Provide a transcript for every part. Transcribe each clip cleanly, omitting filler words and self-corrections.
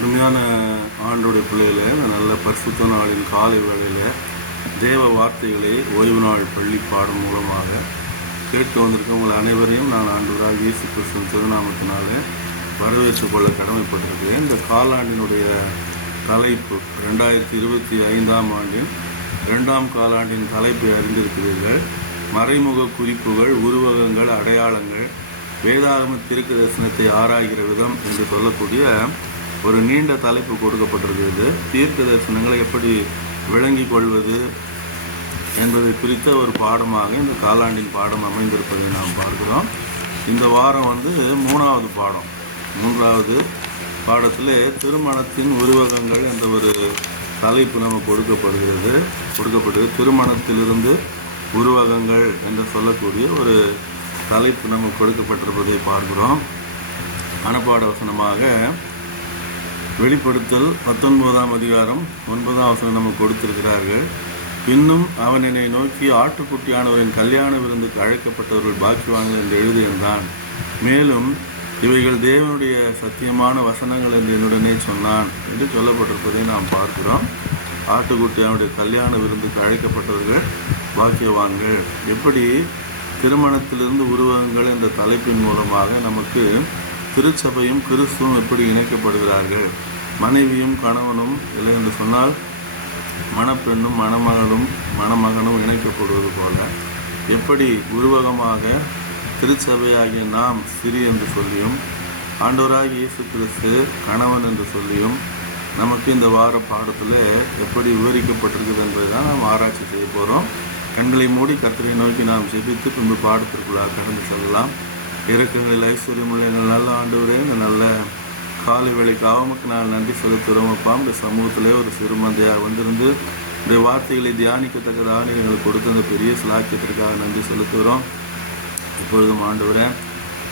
அருமையான ஆண்டோடைய பிள்ளைகளை நல்ல பரிசுத்த நாளின் காலை வேளையில் தேவ வார்த்தைகளை ஓய்வு நாள் பள்ளி பாடம் மூலமாக கேட்டு வந்திருக்க உங்கள் அனைவரையும் நான் ஆண்டவராக இயேசு கிறிஸ்துவின் திருநாமத்தினாலே வரவேற்றுக் கொள்ள கடமைப்பட்டிருக்கிறேன். இந்த காலாண்டினுடைய தலைப்பு 2025 ஆண்டின் 2ஆம் காலாண்டின் தலைப்பை அறிந்திருக்கிறீர்கள். மறைமுக குறிப்புகள், உருவகங்கள், அடையாளங்கள், வேதாகம தீர்க்க தரிசனத்தை ஆராய்கிற விதம் என்று சொல்லக்கூடிய ஒரு நீண்ட தலைப்பு கொடுக்கப்பட்டிருக்கிறது. தீர்க்க தரிசனங்களை எப்படி விளங்கிக் கொள்வது என்பதை குறித்த ஒரு பாடமாக இந்த காலாண்டின் பாடம் அமைந்திருப்பதை நாம் பார்க்கிறோம். இந்த வாரம் மூன்றாவது பாடத்திலே திருமணத்தின் உருவகங்கள் என்ற ஒரு தலைப்பு நமக்கு கொடுக்கப்பட்டது. திருமணத்திலிருந்து உருவகங்கள் என்று சொல்லக்கூடிய ஒரு தலைப்பு நமக்கு கொடுக்கப்பட்டிருப்பதை பார்க்கிறோம். மனப்பாட வசனமாக வெளிப்படுத்தல் 19ஆம் அதிகாரம் 9ஆம் வசனம் நமக்கு கொடுத்திருக்கிறார்கள். பின்னும் அவன் என்னை நோக்கி, ஆட்டுக்குட்டியானவரின் கல்யாண விருந்துக்கு அழைக்கப்பட்டவர்கள் பாக்கியவான்கள் என்று எழுது என்றான். மேலும் இவைகள் தேவனுடைய சத்தியமான வசனங்கள் என்று என்னுடனே சொன்னான் என்று சொல்லப்பட்டிருப்பதை நாம் பார்க்கிறோம். ஆட்டுக்குட்டியானுடைய கல்யாண விருந்துக்கு அழைக்கப்பட்டவர்கள் பாக்கியவான்கள். எப்படி திருமணத்திலிருந்து உருவகங்கள் என்ற தலைப்பின் மூலமாக நமக்கு திருச்சபையும் கிறிஸ்துவும் எப்படி இணைக்கப்படுகிறார்கள், மனைவியும் கணவனும் இல்லை என்று சொன்னால் மணப்பெண்ணும் மணமகனும் இணைக்கப்படுவது போல எப்படி உருவகமாக திருச்சபையாகிய நாம் சிறி என்று சொல்லியும் ஆண்டவராகிய இயேசு கிறிஸ்து கணவன் என்று சொல்லியும் நமக்கு இந்த வார பாடத்தில் எப்படி விவரிக்கப்பட்டிருக்குது என்பதை தான் நாம் ஆராய்ச்சி செய்ய போகிறோம். கண்களை மூடி கர்த்தரை நோக்கி நாம் ஜெபித்து பின்பு பாடத்திற்குள்ளாக கடந்து செல்லலாம். இறக்கங்களில் ஐஸ்வர்யமுள்ள எங்கள் நல்ல ஆண்டவரே, இந்த நல்ல காலை வேளைக்கு அவமுக்கு நான் நன்றி செலுத்துகிறோம். அப்பா, இந்த சமூகத்திலே ஒரு சிறுமந்தையாக வந்திருந்து இந்த வார்த்தைகளை தியானிக்கத்தக்கதாக எங்களுக்கு கொடுத்த அந்த பெரிய சிலாக்கியத்திற்காக நன்றி செலுத்துகிறோம். இப்பொழுதும் ஆண்டவரே,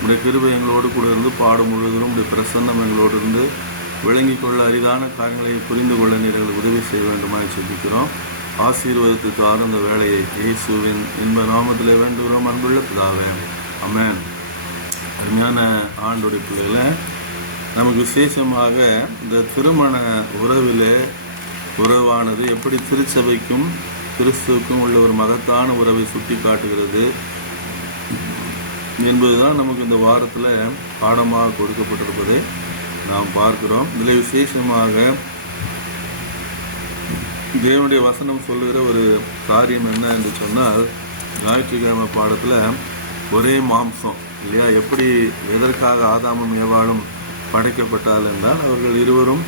உடைய கிருபை எங்களோடு கூட இருந்து பாடும் முழுவதும் உடைய பிரசன்னம் எங்களோடு இருந்து விளங்கிக் கொள்ள அரிதான காரியங்களை புரிந்து கொள்ள நீர்கள் உதவி செய்ய வேண்டுமாய் சொல்லிக்கிறோம். ஆசீர்வாதத்துக்கு ஆழ்ந்த வேலையை இயேசுவின் இன்ப நாமத்திலே வேண்டுகிறோம். அன்புள்ள பிதாவே, ஆமென். அருமையான ஆண்டோடைய பிள்ளைகளை, நமக்கு விசேஷமாக இந்த திருமண உறவானது எப்படி திருச்சபைக்கும் கிறிஸ்துவுக்கும் உள்ள ஒரு மகத்தான உறவை சுட்டி காட்டுகிறது என்பதுதான் நமக்கு இந்த வாரத்தில் பாடமாக கொடுக்கப்பட்டிருப்பதை நாம் பார்க்கிறோம். இதில் விசேஷமாக தேவனுடைய வசனம் சொல்லுகிற ஒரு காரியம் என்ன என்று சொன்னால், ஞாயிற்றுக்கிழமை பாடத்தில் ஒரே மாம்சம் இல்லையா, எப்படி எதற்காக ஆதாமும் ஏவாளும் படைக்கப்பட்டால் என்றால் அவர்கள் இருவரும்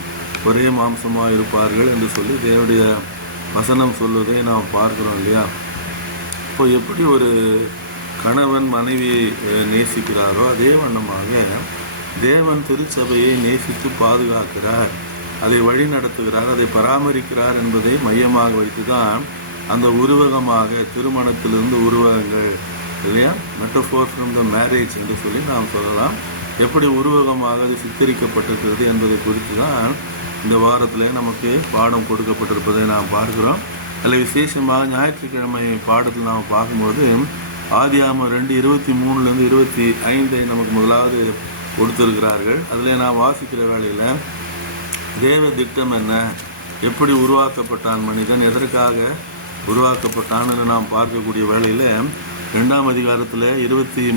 ஒரே மாம்சமாக இருப்பார்கள் என்று சொல்லி தேவனுடைய வசனம் சொல்வதை நாம் பார்க்கிறோம் இல்லையா. இப்போ எப்படி ஒரு கணவன் மனைவியை நேசிக்கிறாரோ அதே வண்ணமாக தேவன் திருச்சபையை நேசித்து பாதுகாக்கிறார், அதை வழி நடத்துகிறார், அதை பராமரிக்கிறார் என்பதை மையமாக வைத்து தான் அந்த உருவகமாக திருமணத்திலிருந்து உருவகங்கள் இல்லையா, மெட்டஃபோர் ஃப்ரம் த மேரேஜ் என்று சொல்லி நாம் சொல்லலாம், எப்படி உருவகமாக அது சித்தரிக்கப்பட்டிருக்கிறது என்பதை குறித்து தான் இந்த வாரத்தில் நமக்கு பாடம் கொடுக்கப்பட்டிருப்பதை நாம் பார்க்கிறோம். அதில் விசேஷமாக ஞாயிற்றுக்கிழமை பாடத்தில் நாம் பார்க்கும்போது ஆதியாகமம் 2:23 25 நமக்கு முதலாவது கொடுத்திருக்கிறார்கள். அதில் நாம் வாசிக்கிற வேளையில் தேவ திட்டம் என்ன, எப்படி உருவாக்கப்பட்டான் மனிதன், எதற்காக உருவாக்கப்பட்டான் என்று நாம் பார்க்கக்கூடிய வேளையில் 2ஆம் அதிகாரத்தில் 23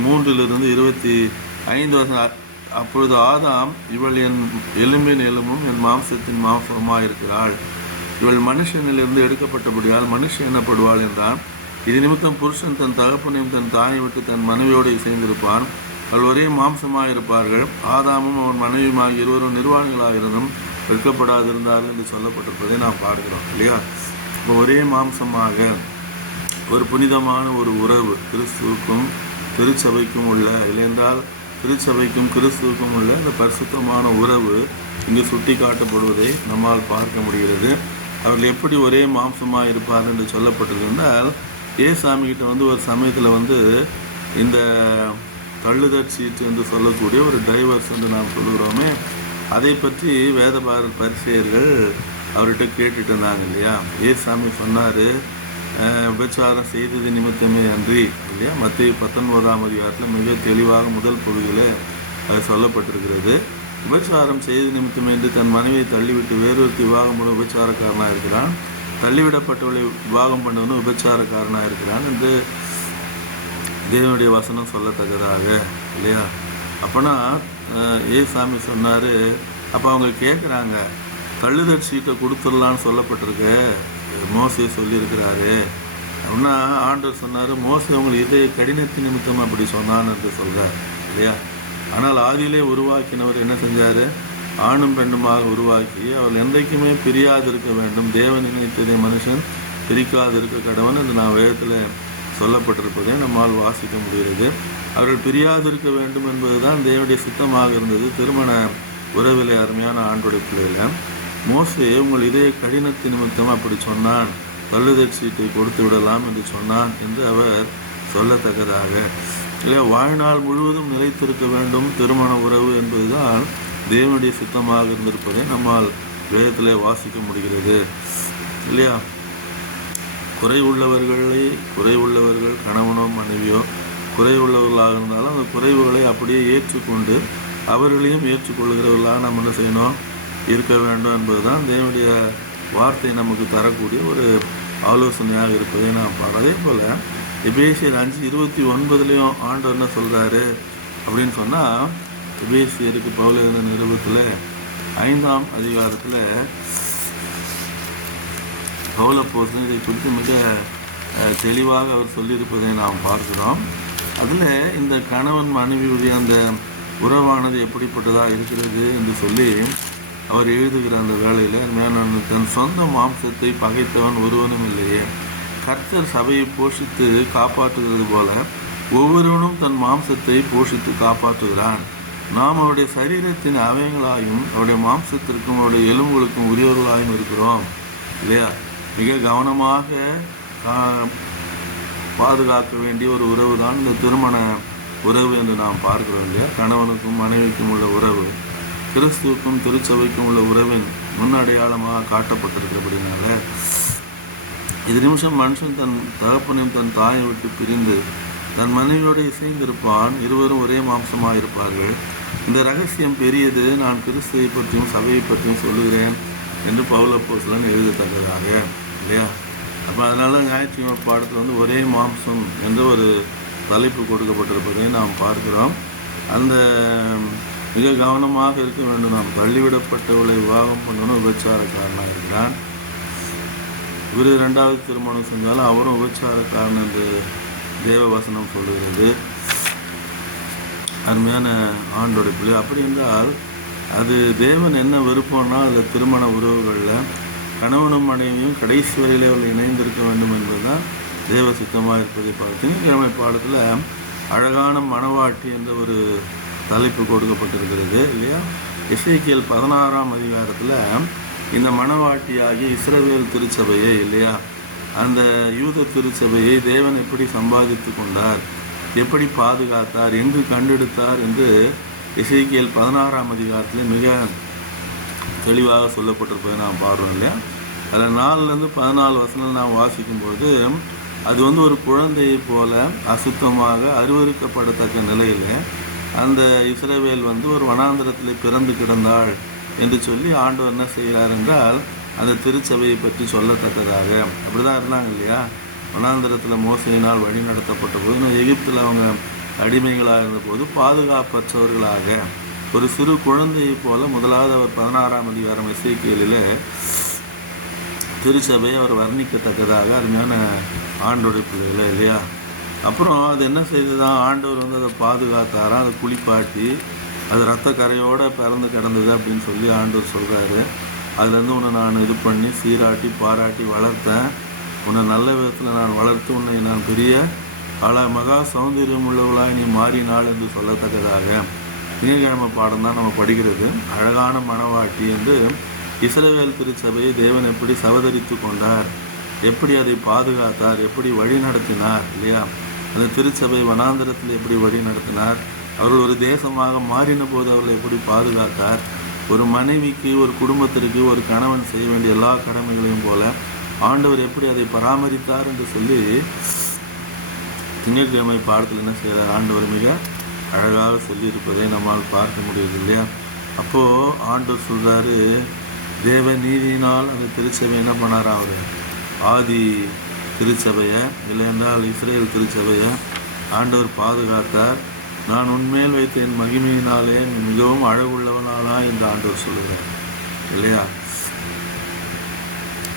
25 அப்பொழுது ஆதாம், இவள் என் எலும்பின் எலும்பும் என் மாம்சத்தின் மாம்சமாக இருக்கிறாள், இவள் மனுஷனிலிருந்து எடுக்கப்பட்டபடியால் மனுஷன் எனப்படுவாள் என்றான். இது நிமித்தம் புருஷன் தன் தகப்பனையும் தன் தாயை விட்டு தன் மனைவியோடு சேர்ந்திருப்பான், அவள் ஒரே மாம்சமாக இருப்பார்கள். ஆதாமும் அவன் மனைவியுமாக இருவரும் நிர்வாணிகளாக இருந்தும் வெட்கப்படாதிருந்தார்கள் என்று சொல்லப்பட்டிருப்பதை நாம் பார்க்கிறோம் இல்லையா. இப்போ ஒரே மாம்சமாக ஒரு புனிதமான ஒரு உறவு கிறிஸ்துவுக்கும் திருச்சபைக்கும் உள்ள, இல்லையென்றால் திருச்சபைக்கும் கிறிஸ்துவுக்கும் உள்ள இந்த பரிசுத்தமான உறவு இங்கு சுட்டி காட்டப்படுவதை நம்மால் பார்க்க முடிகிறது. அவர்கள் எப்படி ஒரே மாம்சமாக இருப்பார் என்று சொல்லப்பட்டிருந்தால், ஏசாமி கிட்ட ஒரு சமயத்தில் இந்த தள்ளுதற் சீட்டு என்று சொல்லக்கூடிய ஒரு டைவர்ஸ் என்று நாம் சொல்லுகிறோமே, அதை பற்றி வேதபாரர் பரிசேயர்கள் அவர்கிட்ட கேட்டுட்டு இருந்தாங்க இல்லையா. ஏசாமி சொன்னார், விபச்சாரம் செய்தது நிமித்தமே அன்றி இல்லையா. மத்திய 19ஆம் அதிகாரத்தில் மிக தெளிவாக முதல் பகுதியில் அது சொல்லப்பட்டிருக்கிறது. விபச்சாரம் செய்து நிமித்தம் என்று தன் மனைவியை தள்ளிவிட்டு வேறொருத்தி விவாகம் பண்ண விபச்சாரக்காரனாக இருக்கிறான், தள்ளிவிடப்பட்டவளை விவாகம் பண்ணவனும் விபச்சாரக்காரனாக இருக்கிறான் என்று தேவனுடைய வசனம் சொல்லத்தக்கதாக இல்லையா. அப்போனா ஏசாமி சொன்னார். அப்போ அவங்க கேட்குறாங்க, தள்ளுதற் சீட்டை கொடுத்துடலான்னு சொல்லப்பட்டிருக்க, மோசே சொல்லியிருக்கிறாரு அப்படின்னா ஆண்டவர் சொன்னார், மோசே அவங்களுக்கு இதய கடினத்தின் நிமித்தம் அப்படி சொன்னான்னு என்று சொல்கிறார் இல்லையா. ஆனால் ஆதியிலே உருவாக்கினவர் என்ன செஞ்சார், ஆணும் பெண்ணுமாக உருவாக்கி அவள் என்றைக்குமே பிரியாதிருக்க வேண்டும், தேவன் நினைத்ததை மனுஷன் பிரிக்காதிருக்க கடவன் என்று நான் வேதத்தில் சொல்லப்பட்டிருப்பதை நம்மால் வாசிக்க முடிகிறது. அவர்கள் பிரியாதிருக்க வேண்டும் என்பது தான் தேவனுடைய சித்தமாக இருந்தது. திருமண உறவிலே அருமையான ஆண்டோடைய பிள்ளைகள், மோசே உங்கள் இதய கடினத்தின் நிமித்தம் அப்படி சொன்னான், தள்ளுதற் சீட்டை கொடுத்து விடலாம் என்று சொன்னான் என்று அவர் சொல்லத்தக்கதாக இல்லை. வாழ்நாள் முழுவதும் நிலைத்திருக்க வேண்டும் திருமண உறவு என்பதுதான் தேவனுடைய சித்தமாக இருந்திருப்பதை நம்மால் வேதத்தில் வாசிக்க முடிகிறது இல்லையா. குறைவுள்ளவர்கள் கணவனோ மனைவியோ குறைவுள்ளவர்களாக இருந்தாலும் அந்த குறைவுகளை அப்படியே ஏற்றுக்கொண்டு அவர்களையும் ஏற்றுக்கொள்கிறவர்களாக நம்ம என்ன செய்யணும், இருக்க வேண்டும் என்பதுதான் தேவனுடைய வார்த்தை நமக்கு தரக்கூடிய ஒரு ஆலோசனையாக இருப்பதை நாம் பார்க்கிறோம். அதே போல் எபேசியர் 5:29 ஆண்டவர் என்ன சொல்கிறாரு அப்படின்னு சொன்னால், எபேசியருக்கு பவுல் எழுதின நிருபத்தில் 5ஆம் அதிகாரத்தில் பவுல் அப்போஸ்தலன் இதை குறித்து மிக தெளிவாக அவர் சொல்லியிருப்பதை நாம் பார்க்கிறோம். அதில் இந்த கணவன் மனைவியுடைய அந்த உறவானது எப்படிப்பட்டதாக இருக்கிறது என்று சொல்லி அவர் எழுதுகிற அந்த வேளையில், தன் சொந்த மாம்சத்தை பகைத்தவன் ஒருவனும் இல்லையே, கர்த்தர் சபையை போஷித்து காப்பாற்றுகிறது போல ஒவ்வொருவனும் தன் மாம்சத்தை போஷித்து காப்பாற்றுகிறான். நாம் அவருடைய சரீரத்தின் அவயங்களாயும் அவருடைய மாம்சத்திற்கும் அவருடைய எலும்புகளுக்கும் உரியவர்களாயும் இருக்கிறோம் இல்லையா. மிக கவனமாக பாதுகாக்க வேண்டிய ஒரு உறவு தான் இந்த திருமண உறவு என்று நாம் பார்க்கிறோம் இல்லையா. கணவனுக்கும் மனைவிக்கும் உள்ள உறவு கிறிஸ்துவுக்கும் திருச்சபைக்கும் உள்ள உறவின் முன்னடையாளமாக காட்டப்பட்டிருக்கிறபடினால இது நிமிஷம் மனுஷன் தன் தகப்பனையும் தன் தாயை விட்டு பிரிந்து தன் மனைவியோடு இசைந்திருப்பான், இருவரும் ஒரே மாம்சமாக இருப்பார்கள். இந்த ரகசியம் பெரியது, நான் கிறிஸ்துவை பற்றியும் சபையை பற்றியும் சொல்லுகிறேன் என்று பவுல் அப்போஸ்தலன் எழுதத்தக்கதாக இல்லையா. அப்போ அதனால ஞாயிற்றுக்கிழமை பாடத்தில் ஒரே மாம்சம் என்ற ஒரு தலைப்பு கொடுக்கப்பட்டிருப்பதை நாம் பார்க்கிறோம். அந்த மிக கவனமாக இருக்க வேண்டும். நாம் தள்ளிவிடப்பட்டவளை விவாகம் பண்ணணும், விபச்சாரக்காரனாக இருக்கிறான். இவர் 2வது திருமணம் செஞ்சாலும் அவரும் விபச்சாரக்காரன் என்று தேவ வசனம் சொல்லுகிறது. அருமையான ஆண்டோட பிள்ளை, அப்படி என்றால் அது தேவன் என்ன விருப்பம்னா அதில் திருமண உறவுகளில் கணவனும் மனைவியும் கடைசி வரையிலே அவர்கள் இணைந்திருக்க வேண்டும் என்பதுதான் தேவ சித்தமாக இருப்பதை பார்த்து திங்கட்கிழமை பாடத்தில் அழகான மணவாட்டி என்ற ஒரு தலைப்பு கொடுக்கப்பட்டிருக்கிறது இல்லையா. எசேக்கியேல் 16ஆம் அதிகாரத்தில் இந்த மணவாட்டியாகிய இஸ்ரவேல் திருச்சபையை இல்லையா, அந்த யூத திருச்சபையை தேவன் எப்படி சம்பாதித்து கொண்டார், எப்படி பாதுகாத்தார், எங்கு கண்டெடுத்தார் என்று எசேக்கியேல் 16ஆம் அதிகாரத்தில் மிக தெளிவாக சொல்லப்பட்டிருப்பதை நாம் பார்க்கிறோம் இல்லையா. அதில் 4லேருந்து 14 வசனம் நாம் வாசிக்கும்போது அது ஒரு குழந்தையை போல அசுத்தமாக அருவருக்கப்படத்தக்க நிலையில் அந்த இஸ்ரவேல் ஒரு வனாந்திரத்தில் பிறந்து கிடந்தாள் என்று சொல்லி ஆண்டவர் என்ன செய்கிறார் என்றால் அந்த திருச்சபையை பற்றி சொல்லத்தக்கதாக அப்படிதான் இருந்தாங்க இல்லையா. வனாந்திரத்தில் மோசையினால் வழி நடத்தப்பட்ட போது எகிப்தில் அவங்க அடிமைகளாக இருந்தபோது பாதுகாப்பற்றவர்களாக ஒரு சிறு குழந்தையை போல முதலாவது அவர் 16ஆம் அதிகாரம் எசேக்கியேலில் திருச்சபையை அவர் வர்ணிக்கத்தக்கதாக அருமையான ஆண்டோடைய பிள்ளைகளே இல்லையா. அப்புறம் அது என்ன செய்ததான், ஆண்டவர் அதை பாதுகாத்தாராம், அதை குளிப்பாட்டி அது ரத்த கரையோடு பிறந்து கிடந்தது அப்படின்னு சொல்லி ஆண்டவர் சொல்கிறாரு. அதுலேருந்து உன்னை நான் இது பண்ணி சீராட்டி பாராட்டி வளர்த்தேன், உன்னை நல்ல விதத்தில் நான் வளர்த்து உன்னை நான் பெரிய மகா சௌந்தரியம் உள்ளவளாக நீ மாறினாள் என்று சொல்லத்தக்கதாக திங்கட்கிழமை பாடம் தான் நம்ம படிக்கிறது. அழகான மணவாட்டி என்று இஸ்ரவேல் திருச்சபையை தேவன் எப்படி சவதரித்து கொண்டார், எப்படி அதை பாதுகாத்தார், எப்படி வழி நடத்தினார் இல்லையா. அந்த திருச்சபை வனாந்திரத்தில் எப்படி வழி நடத்தினார், அவர்கள் ஒரு தேசமாக மாறின போது அவர்களை எப்படி பாதுகாத்தார், ஒரு மனைவிக்கு ஒரு குடும்பத்திற்கு ஒரு கணவன் செய்ய வேண்டிய எல்லா கடமைகளையும் போல ஆண்டவர் எப்படி அதை பராமரித்தார் என்று சொல்லி திங்கட்கிழமை பாடத்தில் என்ன செய்கிறார், ஆண்டவர் மிக அழகாக சொல்லியிருப்பதை நம்மால் பார்க்க முடியுது இல்லையா. அப்போது ஆண்டவர் சொல்கிறாரு, தேவ நீதியினால் அந்த திருச்சபை என்ன பண்ணார்? அவர் ஆதி திருச்சபையை, இல்லை என்றால் இஸ்ரேல் திருச்சபையை ஆண்டவர் பாதுகாத்தார். நான் உன்மேல் வைத்த என் மகிமையினாலே மிகவும் அழகுள்ளவனாலாம் இந்த ஆண்டவர் சொல்லுகிறார் இல்லையா?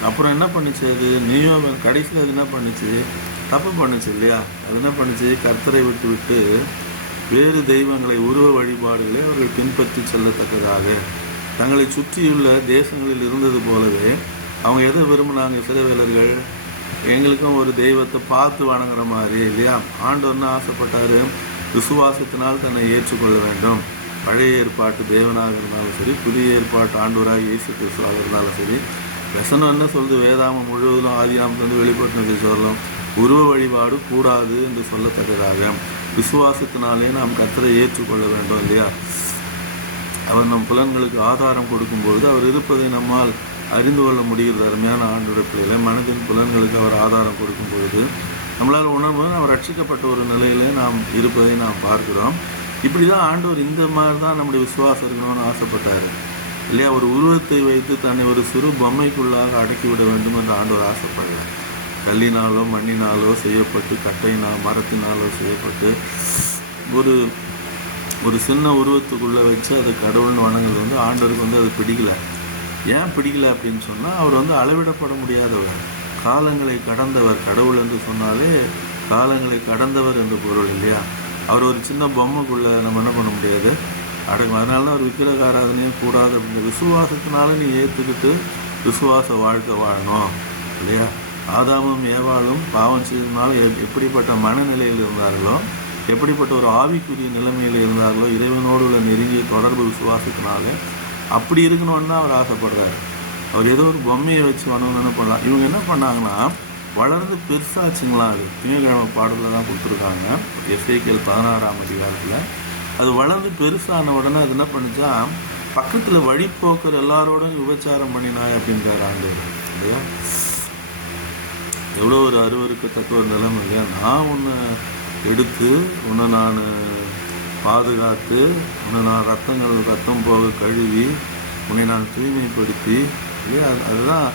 அப்புறம் என்ன பண்ணுச்சு? அது நீயும் கடைசியில் அது என்ன பண்ணுச்சு? தப்பு பண்ணுச்சு இல்லையா? அது என்ன பண்ணுச்சு? கர்த்தரை விட்டு விட்டு வேறு தெய்வங்களை, உருவ வழிபாடுகளை அவர்கள் பின்பற்றி செல்லத்தக்கதாக தங்களை சுற்றியுள்ள தேசங்களில் இருந்தது போலவே அவங்க எதை விரும்பினாங்க? இஸ்ரவேலர்கள் எங்களுக்கும் ஒரு தெய்வத்தை பார்த்து வணங்குற மாதிரி இல்லையா? ஆண்டவர்னு ஆசைப்பட்டார், விசுவாசத்தினால் தன்னை ஏற்றுக்கொள்ள வேண்டும். பழைய ஏற்பாட்டு தேவனாக இருந்தாலும் சரி, புதிய ஏற்பாட்டு ஆண்டவராக இயேசு கிறிஸ்துவாக இருந்தாலும் சரி, வசனம் என்ன சொல்லுது? வேதாமம் முழுவதும் ஆதியாமத்திலிருந்து வெளிப்பட்டு சொல்லலாம், உருவ வழிபாடு கூடாது என்று சொல்லத்தக்கதாக விசுவாசத்தினாலே நாம் கர்த்தரை ஏற்றுக்கொள்ள வேண்டும் இல்லையா? அவர் நம் புலன்களுக்கு ஆதாரம் கொடுக்கும்பொழுது அவர் இருப்பதை நம்மால் அறிந்து கொள்ள முடிகிறது. அருமையான ஆண்டோட பிள்ளைகளை மனதின் புலன்களுக்கு அவர் ஆதாரம் கொடுக்கும் பொழுது நம்மளால் உணர்வு அவர் ரட்சிக்கப்பட்ட ஒரு நிலையிலே நாம் இருப்பதை நாம் பார்க்கிறோம். இப்படி தான் ஆண்டவர் இந்த மாதிரி தான் நம்முடைய விசுவாசம் இருக்கணும்னு ஆசைப்பட்டார் இல்லையா? ஒரு உருவத்தை வைத்து தன்னை ஒரு சிறு பொம்மைக்குள்ளாக அடக்கிவிட வேண்டும் என்று ஆண்டவர் ஆசைப்படுறார். கல்லினாலோ மண்ணினாலோ செய்யப்பட்டு, கட்டையினால் மரத்தினாலோ செய்யப்பட்டு ஒரு சின்ன உருவத்துக்குள்ளே வச்சு அது கடவுள்னு வணங்குறது ஆண்டவருக்கு அது பிடிக்கல. ஏன் பிடிக்கல அப்படின்னு சொன்னால், அவர் அளவிடப்பட முடியாதவர், காலங்களை கடந்தவர். கடவுள் என்று சொன்னாலே காலங்களை கடந்தவர் என்று பொருள் இல்லையா? அவர் ஒரு சின்ன பொம்மைக்குள்ளே நம்ம என்ன பண்ண முடியாது, அடங்கும். அதனால தான் அவர் விக்கிரக ஆராதனையும் கூடாது அப்படின்ற விசுவாசத்தினால நீ ஏற்றுக்கிட்டு விசுவாச வாழ்க்கை வாழணும் இல்லையா? ஆதாமும் ஏவாளும் பாவம் செய்ததுனால எப்படிப்பட்ட மனநிலையில் இருந்தார்களோ, எப்படிப்பட்ட ஒரு ஆவிக்குரிய நிலைமையில் இருந்தார்களோ, இறைவனோடு உள்ள நெருங்கிய தொடர்பு விசுவாசத்தினால அப்படி இருக்கணும்னு தான் அவர் ஆசைப்படுறாரு. அவர் ஏதோ ஒரு பொம்மையை வச்சு வணங்கணும்னு பண்ணலாம். இவங்க என்ன பண்ணாங்கன்னா, வளர்ந்து பெருசாச்சுங்களா? அது திங்கட்கிழமை பாடலில் தான் கொடுத்துருக்காங்க, எசேக்கியேல் 16ஆம் அதிகாரத்தில். அது வளர்ந்து பெருசான உடனே அது என்ன பண்ணுச்சா, பக்கத்தில் வழிபோக்கர் எல்லாரோடும் விபச்சாரம் பண்ணினாய் அப்படின்றார் ஆண்டவர் இல்லையா? எவ்வளோ ஒரு அருவருக்கத்தக்க ஒரு நிலைமை இல்லையா? நான் உன்னை எடுத்து உன்னை நான் பாதுகாத்து, உன்னை நான் ரத்தம் போக கழுவி, உன்னை நான் தூய்மைப்படுத்தி இல்லையா? அதுதான்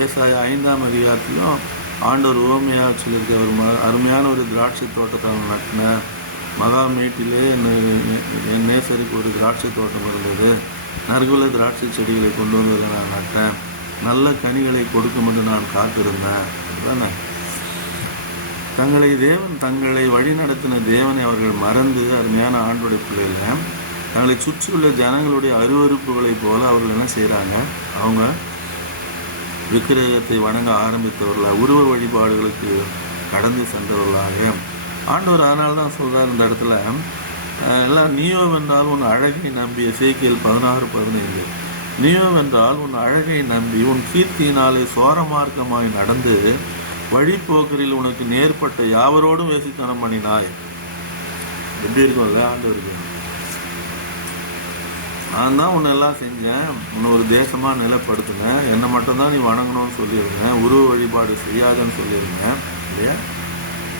ஏசாயா 5ஆம் அதிகாரத்திலும் ஆண்டவர் உவமையாக சொல்லியிருக்க ஒரு அருமையான ஒரு திராட்சை தோட்டத்தை அவன் நட்டின. மகா மீட்டிலே என் நேசருக்கு ஒரு திராட்சை தோட்டம் இருந்தது, நறுகுல திராட்சை செடிகளை கொண்டு வந்ததை நான் நட்டேன், நல்ல கனிகளை கொடுக்கும் என்று நான் காத்திருந்தேன் தானே. தங்களை வழி நடத்தின தேவனை அவர்கள் மறந்து, அருமையான ஆண்டோடைய பிள்ளைகள் தங்களை சுற்றியுள்ள ஜனங்களுடைய அருவறுப்புகளைப் போல அவர்கள் என்ன செய்கிறாங்க? அவங்க விக்கிரகத்தை வணங்க ஆரம்பித்தவர்களாக, உருவ வழிபாடுகளுக்கு கடந்து சென்றவர்களாக ஆண்டவர் அதனால தான் சொல்கிறார் இந்த இடத்துல, எல்லாம் நீயோவென்றால் உன் அழகை நம்பி, எசேக்கியேல் 16:15, நீயோவென்றால் உன் அழகை நம்பி உன் கீர்த்தியினாலே சோரமார்க்கமாய் நடந்து வழிபோக்கரில் உனக்கு நேர்பட்ட யாவரோடும் வேசித்தனம் பண்ணினாய். எப்படி இருக்கும்ல ஆண்டவருக்கு? நான் தான் உன்னை எல்லாம் செஞ்சேன், உன்னை ஒரு தேசமாக நிலைப்படுத்தினேன், என்னை மட்டும்தான் நீ வணங்கணும்னு சொல்லியிருந்தேன், உருவ வழிபாடு செய்யாதுன்னு சொல்லியிருந்தேன் இல்லையா?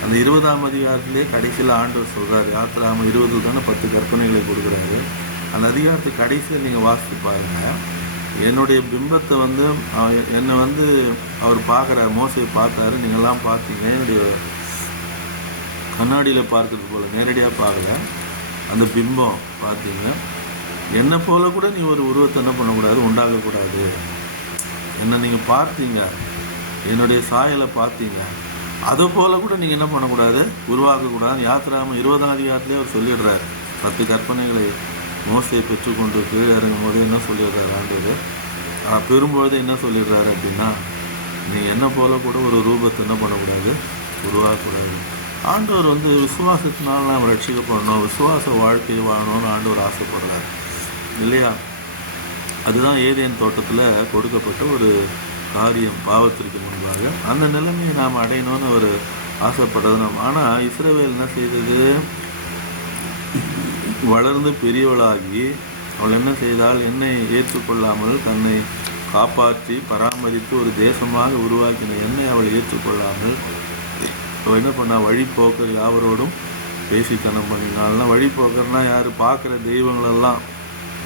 அந்த 20ஆம் அதிகாரத்திலே கடைசியில் ஆண்டவர் சொல்கிறார், யாத்திராம 20 தானே 10 கற்பனைகளை கொடுக்குறாரு. அந்த அதிகாரத்தை கடைசியில் நீங்கள் வாசித்து பாருங்கள். என்னுடைய பிம்பத்தை என்னை அவர் பார்க்குறாரு, மோசையை பார்த்தாரு, நீங்கள்லாம் பார்த்தீங்க, என்னுடைய கண்ணாடியில் பார்க்கறது போல் நேரடியாக பார்க்கல, அந்த பிம்பம் பார்த்தீங்க. என்னை போல கூட நீ ஒரு உருவத்தை என்ன பண்ணக்கூடாது, உண்டாகக்கூடாது. என்னை நீங்கள் பார்த்தீங்க, என்னுடைய சாயலை பார்த்தீங்க, அதை போல் கூட நீங்கள் என்ன பண்ணக்கூடாது, உருவாக்கக்கூடாது. யாத்திராம 20ஆம் அதிகாரத்திலே அவர் சொல்லிடுறார். 10 கற்பனைகளை மோசையை பெற்றுக்கொண்டு கீழே இறங்கும் போது என்ன சொல்லிடுறாரு ஆண்டவர்? பெரும்பொழுது என்ன சொல்லிடுறாரு அப்படின்னா, நீ என்ன போல கூட ஒரு ரூபத்தை என்ன பண்ணக்கூடாது, உருவாக்கக்கூடாது. ஆண்டவர் விசுவாசத்தினால் நாம் ரட்சிக்கப்படணும், விசுவாச வாழ்க்கை வாழணும்னு ஆண்டவர் ஆசைப்படுறார் இல்லையா? அதுதான் ஏதேன் தோட்டத்தில் கொடுக்கப்பட்ட ஒரு காரியம். பாவத்திற்கு முன்பாக அந்த நிலைமையை நாம் அடையணும்னு அவர் ஆசைப்படுறது. ஆனால் இஸ்ரவேல் என்ன செய்தது? வளர்ந்து பெரியவளாகி அவள் என்ன செய்தால், என்னை ஏற்றுக்கொள்ளாமல் தன்னை காப்பாற்றி பராமரித்து ஒரு தேசமாக உருவாக்கின என்னை அவள் ஏற்றுக்கொள்ளாமல் அவள் என்ன பண்ணா, வழிபோக்கர் யாவரோடும் பேசித்தனம் பண்ணினால்னா, வழிபோக்கர்னா யார்? பார்க்குற தெய்வங்களெல்லாம்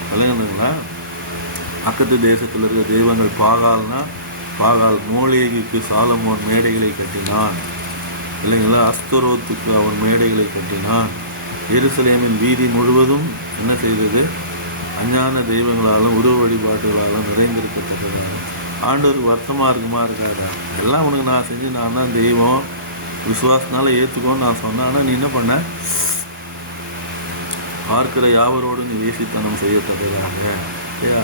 விளங்குதுங்களா? பக்கத்து தேசத்தில் இருக்கிற தெய்வங்கள் பாகால் மோளேகுக்கு சாலமோன் மேடைகளை கட்டினான் இல்லைங்களா? அஸ்தரோத்துக்கு அவன் மேடைகளை கட்டினான். எருசலேமின் வீதி முழுவதும் என்ன செய்தது? அஞ்ஞான தெய்வங்களாலும் உருவ வழிபாட்டுகளாலும் நிறைந்திருக்கத்தக்கதாக. ஆண்டவருக்கு வருத்தமாக இருக்குமா இருக்காதா? எல்லாம் உனக்கு நான் செஞ்சு நான் தான் தெய்வம் விசுவாசனால ஏற்றுக்கோன்னு நான் சொன்னேன்னா நீ என்ன பண்ண? பார்க்கிற யாவரோடு நீ வேசித்தனம் செய்யத்தக்கதாக இல்லையா?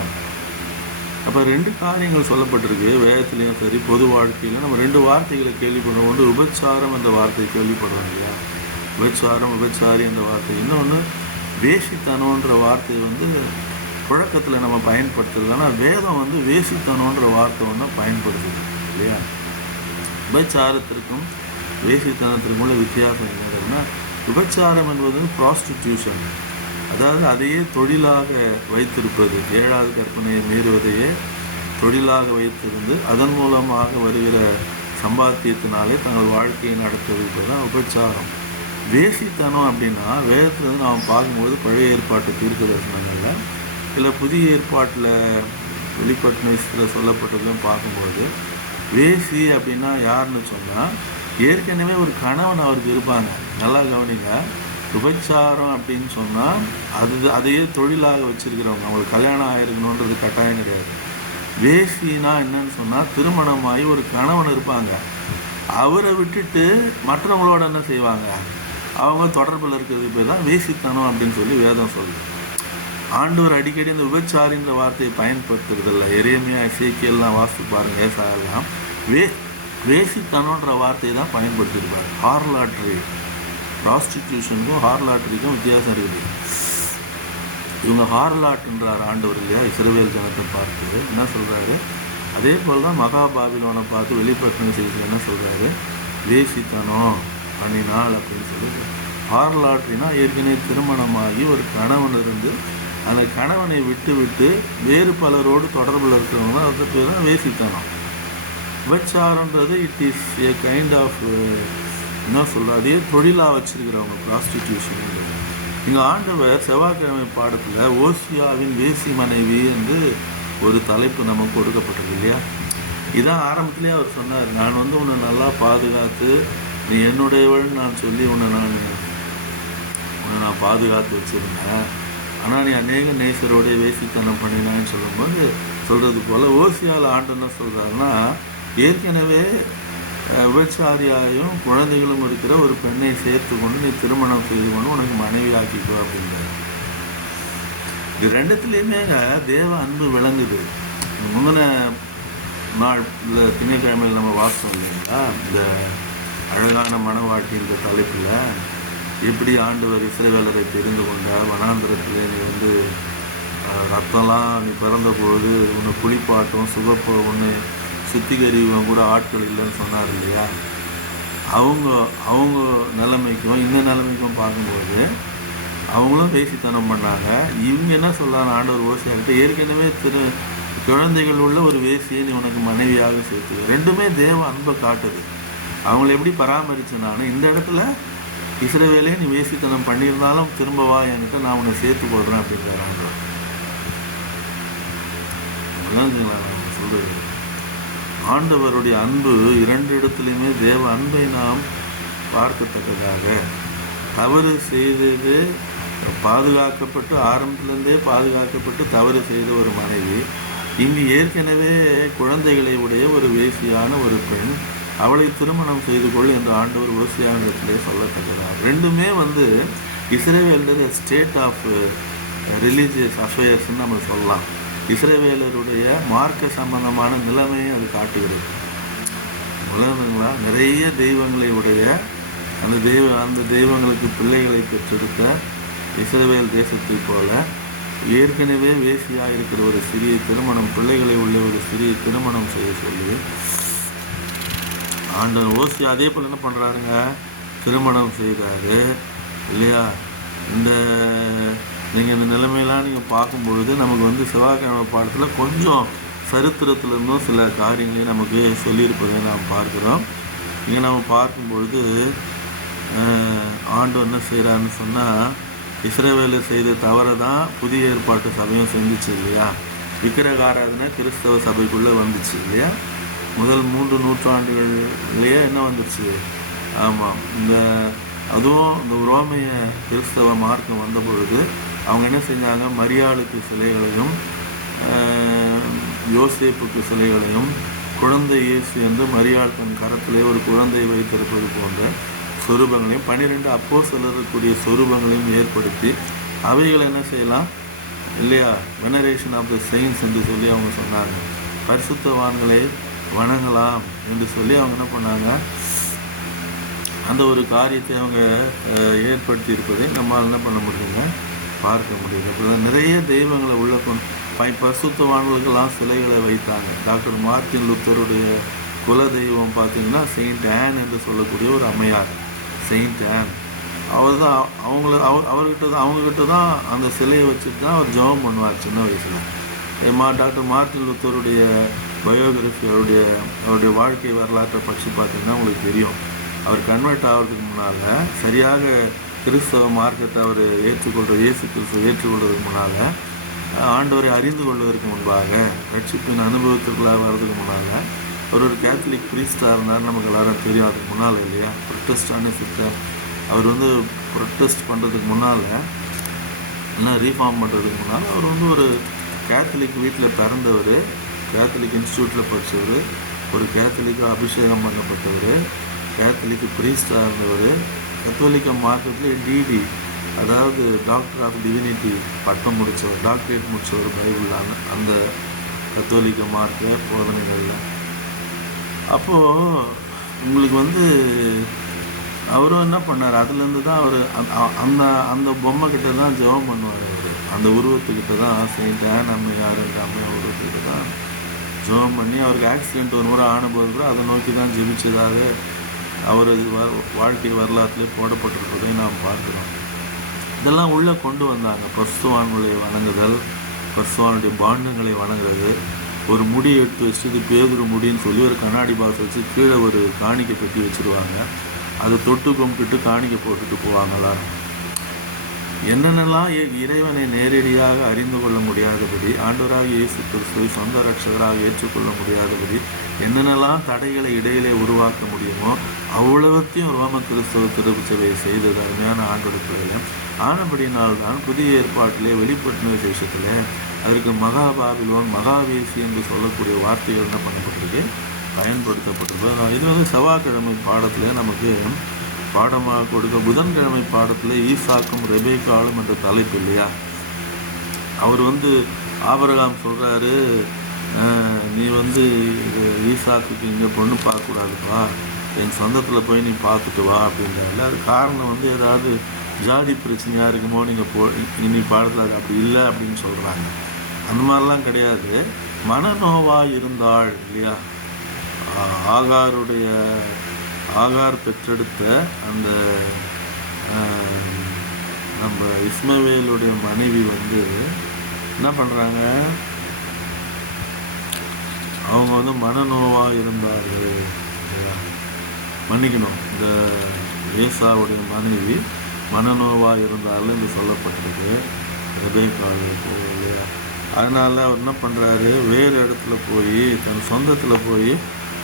அப்போ 2 காரியங்கள் சொல்லப்பட்டிருக்கு வேதத்துலேயும் சரி பொது வாழ்க்கையிலும். நம்ம 2 வார்த்தைகளை கேள்விப்படுறோம். ஒன்று உபச்சாரம் என்ற வார்த்தையை கேள்விப்படுறோம் இல்லையா? உபச்சாரம் உபச்சாரி என்ற வார்த்தை. இன்னொன்று வேசித்தனோன்ற வார்த்தையை புழக்கத்தில் நம்ம பயன்படுத்துறது. ஆனால் வேதம் வேசித்தனோன்ற வார்த்தை பயன்படுத்துது இல்லையா? உபச்சாரத்திற்கும் வேசித்தனத்திற்கும் உள்ள வித்தியாசம் என்னதுன்னா, விபச்சாரம் என்பது ப்ராஸ்டிடியூஷன், அதாவது அதையே தொழிலாக வைத்திருப்பது. 7வது கற்பனையை மீறுவதையே தொழிலாக வைத்திருந்து அதன் மூலமாக வருகிற சம்பாத்தியத்தினாலே தங்கள் வாழ்க்கையை நடத்துவது தான் உபச்சாரம். வேசித்தனம் அப்படின்னா வேதத்தில் நாம் பார்க்கும்போது பழைய ஏற்பாட்டு தீர்க்க தரிசனங்களில் இல்லை புதிய ஏற்பாட்டில் வெளிப்பட்டில் சொல்லப்பட்டதும் பார்க்கும்போது வேசி அப்படின்னா யாருன்னு சொன்னால் ஏற்கனவே ஒரு கணவன் அவருக்கு இருப்பாங்க. நல்லா கவனிங்க. விபச்சாரம் அப்படின்னு சொன்னால் அதையே தொழிலாக வச்சுருக்கிறவங்க. அவங்களுக்கு கல்யாணம் ஆகிருக்கணுன்றது கட்டாயம் கிடையாது. வேசினா என்னன்னு சொன்னால் திருமணமாகி ஒரு கணவன் இருப்பாங்க, அவரை விட்டுட்டு மற்றவங்களோட என்ன செய்வாங்க, அவங்க தொடர்பில் இருக்கிறதுக்கு பேர் தான் வேசித்தனம் அப்படின்னு சொல்லி வேதம் சொல்லுது. ஆண்டவர் அடிக்கடி இந்த விபச்சாரின்ற வார்த்தையை பயன்படுத்துறதில்ல. எரேமியா எசேக்கியெல்லாம் வாசித்து பாருங்க, ஏசாயெல்லாம் வேசித்தனன்ற வார்த்தையை தான் பயன்படுத்தியிருப்பார். ஹார்லாட்ரி, ப்ராஸ்டிடியூஷனுக்கும் ஹார்லாட்ரிக்கும் வித்தியாசம் இருக்குது. இவங்க ஹார்லாட்ன்றார் ஆண்டவர் இல்லையா? இஸ்ரவேல் ஜனத்தை பார்த்து என்ன சொல்கிறாரு? அதே போல் தான் மகாபாபிலோனை பார்த்து வெளிப்பட்டின செய்தி என்ன சொல்கிறாரு? வேசித்தனம் பண்ணினாள் அப்படின்னு சொல்லி. ஹார்லாட்ரினா ஏற்கனவே திருமணமாகி ஒரு கணவன் இருந்து அந்த கணவனை விட்டு வேறு பலரோடு தொடர்பில் இருக்கிறவங்க அதுக்கு பேர் தான் வேசித்தனம். விபச்சாரன்றது it is a kind of என்ன சொல்கிறோம், அதையே தொழிலாக வச்சுருக்கிறவங்க, ப்ராஸ்டிடியூஷன். இங்கே ஆண்டவர் செவ்வாய்க்கிழமை பாடத்தில் ஓசியாவின் வேசி மனைவி என்று ஒரு தலைப்பு நமக்கு கொடுக்கப்பட்டது இல்லையா? இதான் ஆரம்பத்திலே அவர் சொன்னார், நான் உன்னை நல்லா பாதுகாத்து நீ என்னுடையவள் நான் சொல்லி உன்னை நான் பாதுகாத்து வச்சுருந்தேன். ஆனால் நீ அநேக நேசரோடைய வேசித்தனம் பண்ணினான்னு சொல்லும்போது சொல்கிறது போல் ஓசியாவில் ஆண்டு என்ன சொல்கிறாருன்னா, ஏற்கனவே விபச்சாரியாயும் குழந்தைகளும் இருக்கிற ஒரு பெண்ணை சேர்த்து கொண்டு நீ திருமணம் செய்து கொண்டு உனக்கு மனைவி ஆக்கிக்கோ அப்படின்றார். இது 2த்துலேயுமே தேவ அன்பு விளங்குது. முந்தின நாள் இந்த திங்கட்கிழமையில் நம்ம வாசம் இல்லைங்களா, இந்த அழகான மனவாட்டின்ற தலைப்பில் எப்படி ஆண்டவர் இஸ்ரவேலரை தெரிந்து கொண்டார், வனாந்திரத்திலே நீ ரத்தம்லாம் நீ பிறந்தபோது உன்னை குளிப்பாட்டும் சுகப்போ ஒன்று சுத்திகரிவங்க கூட ஆட்கள் இல்லைன்னு சொன்னார் இல்லையா? அவங்க நிலைமைக்கும் இந்த நிலைமைக்கும் பார்க்கும்போது அவங்களும் பேசித்தனம் பண்ணாங்க. இவங்க என்ன சொல்கிறாங்க, ஆண்டவர் ஓசியாகிட்ட ஏற்கனவே குழந்தைகள் உள்ள ஒரு வேசியை நீ உனக்கு மனைவியாக சேர்த்து. 2மே தேவ அன்பை காட்டுது. அவங்கள எப்படி பராமரிச்சனாலும் இந்த இடத்துல இஸ்ரவேலே நீ வேசித்தனம் பண்ணியிருந்தாலும் திரும்ப வா என்கிட்ட, நான் உன்னை சேர்த்து போடுறேன் அப்படின்றார் ஆண்டவர். சொல்றது ஆண்டவருடைய அன்பு 2 இடத்துலையுமே தேவ அன்பை நாம் பார்க்கத்தக்கதாக. தவறு செய்தது பாதுகாக்கப்பட்டு ஆரம்பத்திலேருந்தே பாதுகாக்கப்பட்டு தவறு செய்த ஒரு மனைவி, இங்கு ஏற்கனவே குழந்தைகளை உடைய ஒரு வேசியான ஒரு பெண், அவளை திருமணம் செய்து கொள் என்று ஆண்டவர் ஓசியானிடத்திலே சொல்லத்தக்கிறார். 2மே இஸ்ரவேலுடைய ஸ்டேட் ஆஃப் ரிலீஜியஸ் அஃபேர்ஸ்ன்னு நம்ம சொல்லலாம். இஸ்ரவேலருடைய மார்க்க சம்பந்தமான நிலைமையை அது காட்டுகிறது. உலகங்களா நிறைய தெய்வங்களை உடைய அந்த தெய்வங்களுக்கு பிள்ளைகளை பெற்றெடுத்த இஸ்ரவேல் தேசத்தை போல ஏற்கனவே வேசியாக இருக்கிற ஒரு சிறிய திருமணம், பிள்ளைகளை உள்ள ஒரு சிறிய திருமணம் செய்ய சொல்லி ஆண்டவர் ஓசியா அதே போல் என்ன பண்ணுறாருங்க, திருமணம் செய்கிறாரு இல்லையா? நீங்கள் இந்த நிலைமையெல்லாம் நீங்கள் பார்க்கும்பொழுது நமக்கு செவ்வாய்க்கிழமை பாடத்தில் கொஞ்சம் சரித்திரத்திலிருந்தும் சில காரியங்களையும் நமக்கு சொல்லியிருப்பதை நாம் பார்க்குறோம். இங்கே நம்ம பார்க்கும்பொழுது ஆண்டவர் என்ன செய்கிறாருன்னு சொன்னால், இஸ்ரவேலர் செய்த தவறை தான் புதிய ஏற்பாட்டு சபையும் செஞ்சிச்சு இல்லையா. விக்கிரக ஆராதனை கிறிஸ்தவ சபைக்குள்ளே வந்துச்சு இல்லையா. முதல் 3 நூற்றாண்டுகள்லேயே என்ன வந்துருச்சு. ஆமாம், அதுவும் இந்த ரோமைய கிறிஸ்தவ மார்க்கம் வந்த பொழுது அவங்க என்ன செஞ்சாங்க, மரியாளுக்கு சிலைகளையும் யோசேப்புக்கு சிலைகளையும் குழந்தை இயேசு என்று மரியாள் தன் கரத்திலே ஒரு குழந்தையை வைத்திருப்பது போன்ற சொரூபங்களையும் 12 அப்போஸ்தலருக்குரிய சொரூபங்களையும் ஏற்படுத்தி அவைகளை என்ன செய்யலாம் இல்லையா, வெனரேஷன் ஆஃப் த செயின்ஸ் என்று சொல்லி அவங்க சொன்னாங்க. பரிசுத்தவான்களை வணங்கலாம் என்று சொல்லி அவங்க என்ன பண்ணாங்க, அந்த ஒரு காரியத்தை அவங்க ஏற்படுத்தி இருப்பதை நம்மால் என்ன பண்ண முடியுங்க, பார்க்க முடியுது. இப்படிதான் நிறைய தெய்வங்களை உள்ள பரிசுத்தவான்களுக்கெல்லாம் சிலைகளை வைத்தாங்க. டாக்டர் மார்ட்டின் லூத்தருடைய குல தெய்வம் பார்த்தீங்கன்னா செயின்ட் ஆன் என்று சொல்லக்கூடிய ஒரு அம்மையார், செயின்ட் ஆன். அவர் தான் அவங்ககிட்ட தான் அந்த சிலையை வச்சுட்டு தான் அவர் ஜெபம் பண்ணுவார் சின்ன வயசில். டாக்டர் மார்ட்டின் லூத்தருடைய பயோகிராஃபி, அவருடைய வாழ்க்கை வரலாற்றை பற்றி பார்த்தீங்கன்னா உங்களுக்கு தெரியும். அவர் கன்வெர்ட் ஆகிறதுக்கு முன்னால், சரியாக கிறிஸ்தவ மார்க்கத்தை அவர் இயேசு கிறிஸ்துவ ஏற்றுக்கொள்வதற்கு முன்னால், ஆண்டவரை அறிந்து கொள்வதற்கு முன்பாக, ரட்சிப்பின் அனுபவத்திற்குள்ளாக வர்றதுக்கு முன்னால் அவர் ஒரு கேத்தலிக் ப்ரீஸ்டாக இருந்தார். நமக்கு எல்லாரும் தெரியும். அதுக்கு முன்னால் இல்லையா, ப்ரொட்டஸ்டான சிஸ்டர். அவர் ப்ரொட்டஸ்ட் பண்ணுறதுக்கு முன்னால், என்ன ரீஃபார்ம் பண்ணுறதுக்கு முன்னால் அவர் ஒரு கேத்தலிக் வீட்டில் பிறந்தவர், கேத்தலிக் இன்ஸ்டியூட்டில் படித்தவர், ஒரு கேத்தலிக்காக அபிஷேகம் பண்ணப்பட்டவர், கேத்தலிக் ப்ரீஸ்டாக இருந்தவர், கத்தோலிக்க மார்க்கத்தில் டிடி, அதாவது டாக்டர் ஆஃப் டிவினிட்டி பட்டம் முடித்தவர், டாக்டரேட் முடித்தவர் பைபிளான அந்த கத்தோலிக்க மார்க்க போதனைகளில். அப்போது உங்களுக்கு அவரும் என்ன பண்ணார், அதுலேருந்து தான் அவர் அந்த பொம்மை கிட்ட தான் ஜெபம் பண்ணுவார். அவர் அந்த உருவத்துக்கிட்ட தான், செயின்ட் ஆன் அம்மையார் அந்த அம்மையார் உருவத்துக்கிட்ட தான் ஜெபம் பண்ணி, அவருக்கு ஆக்சிடெண்ட் ஒரு முறை ஆனபோது கூட அதை நோக்கி தான் ஜெபிச்சதாக அவரது வாழ்க்கை வரலாற்றிலே போடப்பட்டிருப்பதை நாம் பார்க்கிறோம். இதெல்லாம் உள்ளே கொண்டு வந்தாங்க. பரிசுத்தவான்களை வணங்குதல், பரிசுத்தவானுடைய பாண்டங்களை வணங்குறது. ஒரு முடி எடுத்து வச்சு இது பேதுரு முடின்னு சொல்லி ஒரு கண்ணாடி பாக்ஸ் வச்சு கீழே ஒரு காணிக்கை பெட்டி வச்சுருவாங்க. அதை தொட்டு கும்பிட்டு காணிக்கை போட்டுட்டு போவாங்களாம். என்னென்னலாம் இறைவனை நேரடியாக அறிந்து கொள்ள முடியாதபடி, ஆண்டவராக இயேசு கிறிஸ்துவை சொந்த ரட்சகராக ஏற்றுக்கொள்ள முடியாதபடி என்னென்னலாம் தடைகளை இடையிலே உருவாக்க முடியுமோ அவ்வளவத்தையும் ரோம கிறிஸ்தவ திருச்சபையை செய்தது அருமையான ஆண்டோட ஆனபடியினால்தான் புதிய ஏற்பாட்டிலே வெளிப்பட்டின விசேஷத்தில் அதற்கு மகாபாபிலோன், மகாவேசி என்று சொல்லக்கூடிய வார்த்தைகள் என்ன பண்ணப்பட்டிருக்கு, பயன்படுத்தப்பட்டிருக்கு. இது செவ்வாய்க்கிழமை பாடத்தில் நமக்கு பாடமாக கொடுக்க, புதன்கிழமை பாடத்தில் ஈசாக்கும் ரெபேக்காலும் என்ற தலைப்பு இல்லையா. அவர் ஆபிரகாம் சொல்கிறாரு, நீ ஈசாக்குக்கு இங்கே பொண்ணு பார்க்கக்கூடாதுப்பா, என் சொந்தத்தில் போய் நீ பார்த்துட்டு வா அப்படின்றாரு. அது காரணம் ஏதாவது ஜாதி பிரச்சனையாக இருக்குமோ, இனி பாடத்தில் அது அப்படி இல்லை அப்படின்னு சொல்கிறாங்க. அந்த மாதிரிலாம் கிடையாது. மனநோவாக இருந்தாள் இல்லையா, ஆகார் பெற்றெடுத்த அந்த நம்ம இஸ்மவேலுடைய மனைவி என்ன பண்ணுறாங்க, அவங்க மனநோவாக இருந்தார்கள். மன்னிக்கணும், இந்த ஏசாவுடைய மனைவி மனநோவாக இருந்தாலும் என்று சொல்லப்பட்டிருக்கு ரெபேக்காள் இல்லையா. அதனால் அவர் என்ன பண்ணுறாரு, வேறு இடத்துல போய் தன் சொந்தத்தில் போய்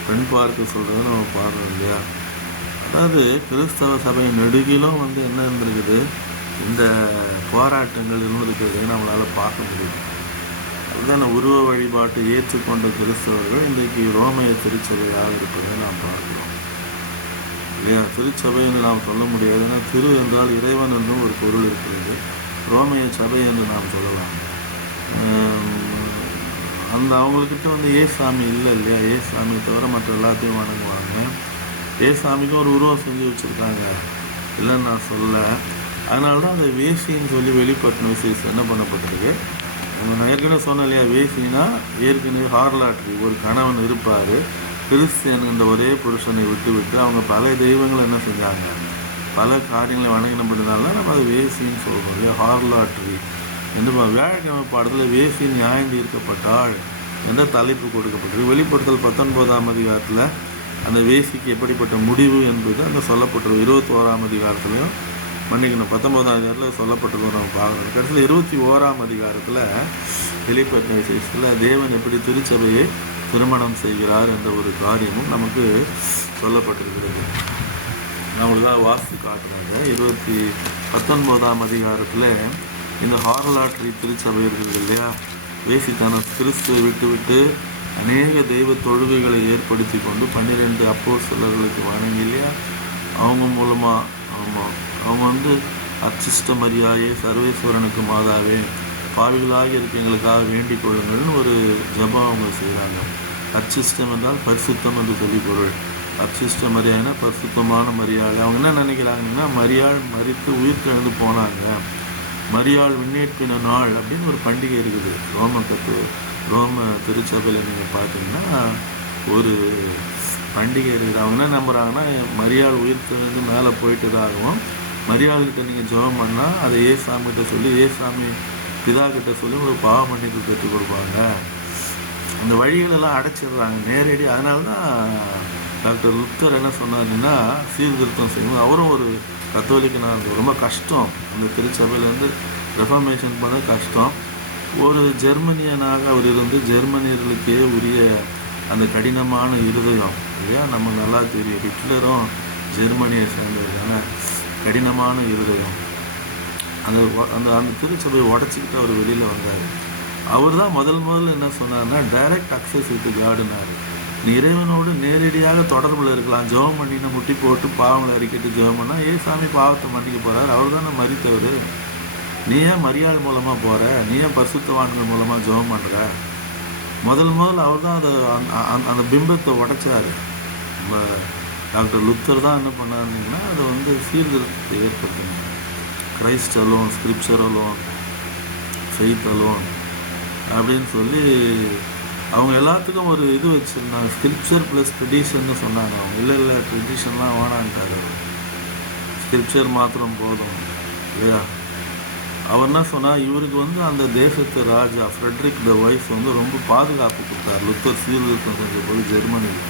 பெண் பார்க்க சொல்கிறது நம்ம பாடுறோம் இல்லையா. அதாவது கிறிஸ்தவ சபை நெடுகிலும் என்ன இருந்திருக்குது, இந்த போராட்டங்கள் இருந்திருக்கிறது நம்மளால் பார்க்க முடியும். அதுதான் உருவ வழிபாட்டை ஏற்றுக்கொண்ட கிறிஸ்தவர்கள் இன்றைக்கு ரோமைய திருச்சபையாக இருப்பதை நாம் பார்க்கிறோம் இல்லையா. திருச்சபைன்னு நாம் சொல்ல முடியாது. ஏன்னா திரு என்றால் இறைவன் என்றும் ஒரு பொருள் இருக்கிறது. ரோமைய சபை என்று நாம் சொல்லலாம். அவங்கக்கிட்ட ஏசாமி இல்லை இல்லையா. ஏசாமியை தவிர மற்ற எல்லாத்தையும் வணங்குவாங்க. ஏசாமிக்கும் ஒரு உருவம் செஞ்சு வச்சுருக்காங்க, இல்லைன்னு நான் சொல்ல. அதனால தான் அந்த வேசின்னு சொல்லி வெளிப்பட்டின விசேஷம் என்ன பண்ணப்பட்டிருக்கு. நான் ஏற்கனவே சொன்னேன் இல்லையா, வேசினா ஏற்கனவே ஹார்லாட்ரி, ஒரு கணவன் இருப்பார், கிறிஸ்தியன் என்ற ஒரே புருஷனை விட்டு அவங்க பல தெய்வங்களை என்ன செஞ்சாங்க, பல காரியங்களை வணங்கினப்பட்டதுனால நம்ம அதை வேசின்னு சொல்கிறோம் இல்லையா. ஹார்லாட்ரி என்று வியாழக்கிழமை பாடத்தில் வேசி நியாயம் தீர்க்கப்பட்டாள் என்ற தலைப்பு கொடுக்கப்பட்டிருக்கு. வெளிப்படுத்தல் 19ஆம் அதிகாரத்தில் அந்த வேசிக்கு எப்படிப்பட்ட முடிவு என்பது அங்கே சொல்லப்பட்டிருக்கு. 21ஆம் அதிகாரத்துலையும் மன்னிக்கணும், 19ஆம் அதிகாரத்தில் சொல்லப்பட்டது நம்ம பார்க்கணும். கடைசியில் 21ஆம் அதிகாரத்தில் வெளிப்படையில் தேவன் எப்படி திருச்சபையை திருமணம் செய்கிறார் என்ற ஒரு காரியமும் நமக்கு சொல்லப்பட்டிருக்கிறது. நான் உங்களுக்கு வாஸ்து காட்டுறாங்க. 19ஆம் அதிகாரத்தில் இந்த ஹாரலாட்ரி திருச்சபை இருக்குது இல்லையா, வேசித்தனம் கிறிஸ்துவை விட்டு அநேக தெய்வ தொழுகைகளை ஏற்படுத்தி கொண்டு 12 அப்போஸ்தலர்களுக்கு வணங்கி இல்லையா, அவங்க மூலமாக அவங்க அர்ச்சிஷ்ட மரியாயே சர்வேஸ்வரனுக்கு மாதாவே பாவிகளாக இருக்க எங்களுக்காக வேண்டிக் கொள்ளுங்கள்னு ஒரு ஜபம் அவங்க செய்கிறாங்க. அர்ச்சிஷ்டம் என்றால் பரிசுத்தம் என்று சொல்லி பொருள். அர்ச்சிஷ்ட மரியாதைனா பரிசுத்தமான மரியாதை. அவங்க என்ன நினைக்கிறாங்கன்னா, மரியாள் மரித்து உயிர் கழிந்து போனாங்க, மரியாள் விண்ணேற்பின நாள் அப்படின்னு ஒரு பண்டிகை இருக்குது ரோம திருச்சபையில். நீங்கள் பார்த்தீங்கன்னா ஒரு பண்டிகை இருக்குது. அவங்க என்ன நம்புகிறாங்கன்னா, மரியாள் உயிர் கழிந்து மேலே போயிட்டதாகவும், மரியாள்கிட்ட நீங்கள் ஜெபம் பண்ணால் அதை ஏசாமிகிட்ட சொல்லி ஏசாமி பிதா கிட்ட சொல்லி ஒரு பாவ மன்னிப்பு பெற்றுக் கொடுப்பாங்க. அந்த வழிகளெல்லாம் அடைச்சிடுறாங்க நேரடி. அதனால தான் டாக்டர் லுத்தர் என்ன சொன்னாருன்னா, சீர்திருத்தம் செய்யணும். அவரும் ஒரு கத்தோலிக்கனாக ரொம்ப கஷ்டம். அந்த திருச்சபையிலேருந்து ரெஃபர்மேஷன் பண்ண கஷ்டம். ஒரு ஜெர்மனியனாக அவர் இருந்து ஜெர்மனியர்களுக்கே உரிய அந்த கடினமான இருதயம் இல்லையா, நம்ம நல்லா தெரியும். ஹிட்லரும் ஜெர்மனியை சேர்ந்ததுனால கடினமான இருதயம். அந்த அந்த அந்த திருச்சபையை உடச்சிக்கிட்டு அவர் வெளியில் வந்தார். அவர் தான் முதல்ல என்ன சொன்னார்னா, டைரக்ட் அக்சஸ் வித் காடுனார். நீ இறைவனோடு நேரடியாக தொடர்பில் இருக்கலாம். ஜெபம் பண்ணினா முட்டி போட்டு பாவங்களை அறிக்கிட்டு ஜெபம் பண்ணால் ஏசாமி பாவத்தை மன்னிக்க போகிறார். அவர் தானே மரித்தவர். நீ ஏன் மரியாள் மூலமாக போகிற, நீ ஏன் பரிசுத்தவான்கள் மூலமாக ஜெபம் பண்ணுற? முதல்ல அவர் தான் அதை அந்த பிம்பத்தை உடைச்சார். நம்ம டாக்டர் லுத்தர் தான் என்ன பண்ணாருன்னா, அதை சீர்திருத்தத்தை ஏற்படுத்தினாங்க. Christ alone, scripture alone, faith alone அப்படின்னு சொல்லி அவங்க எல்லாத்துக்கும் ஒரு இது வச்சுருந்தாங்க. ஸ்கிரிப்சர் ப்ளஸ் ட்ரெடிஷன்னு சொன்னாங்க. அவங்க இல்லை ட்ரெடிஷன்லாம் வேணான்ட்டார். ஸ்கிரிப்சர் மாத்திரம் போதும் இல்லையா. அவர் என்ன சொன்னால், இவருக்கு அந்த தேசத்து ராஜா ஃப்ரெட்ரிக் த வைஃப் ரொம்ப பாதுகாப்பு கொடுத்தார் லுத்தர் சீர்திருத்தம் செஞ்ச போது ஜெர்மனியில்.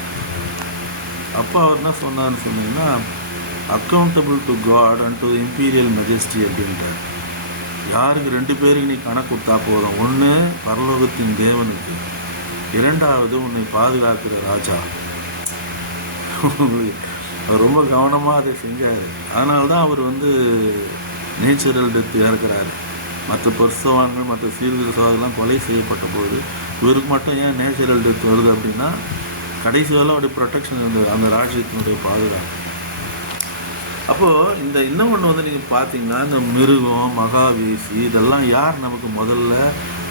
அப்போ அவர் என்ன சொன்னார்னு சொன்னீங்கன்னா, accountable to God and to imperial majesty அப்படின்ட்டார். யாருக்கு 2 பேருக்கு நீ கணக்கு கொடுத்தா போதும். ஒன்று பரலோகத்தின் தேவனுக்கு, 2வது உன்னை பாதுகாக்கிற ராஜா. அவர் ரொம்ப கவனமாக அதை செஞ்சார். அதனால தான் அவர் நேச்சுரல் டெத் இறக்குறாரு. மற்ற பரிசுத்தவான்கள் மற்ற சீர்திருத்தவாதிகள்லாம் கொலை செய்யப்பட்ட போது இவருக்கு மட்டும் ஏன் நேச்சுரல் டெத் வருது அப்படின்னா, கடைசி வேலை அவருடைய ப்ரொடெக்ஷன் இருந்தது, அந்த ராஜ்யத்தினுடைய பாதுகாப்பு. அப்போது இந்த இன்னும் ஒன்று நீங்கள் பார்த்தீங்கன்னா, இந்த மிருகம் மகாவீசி இதெல்லாம் யார் நமக்கு முதல்ல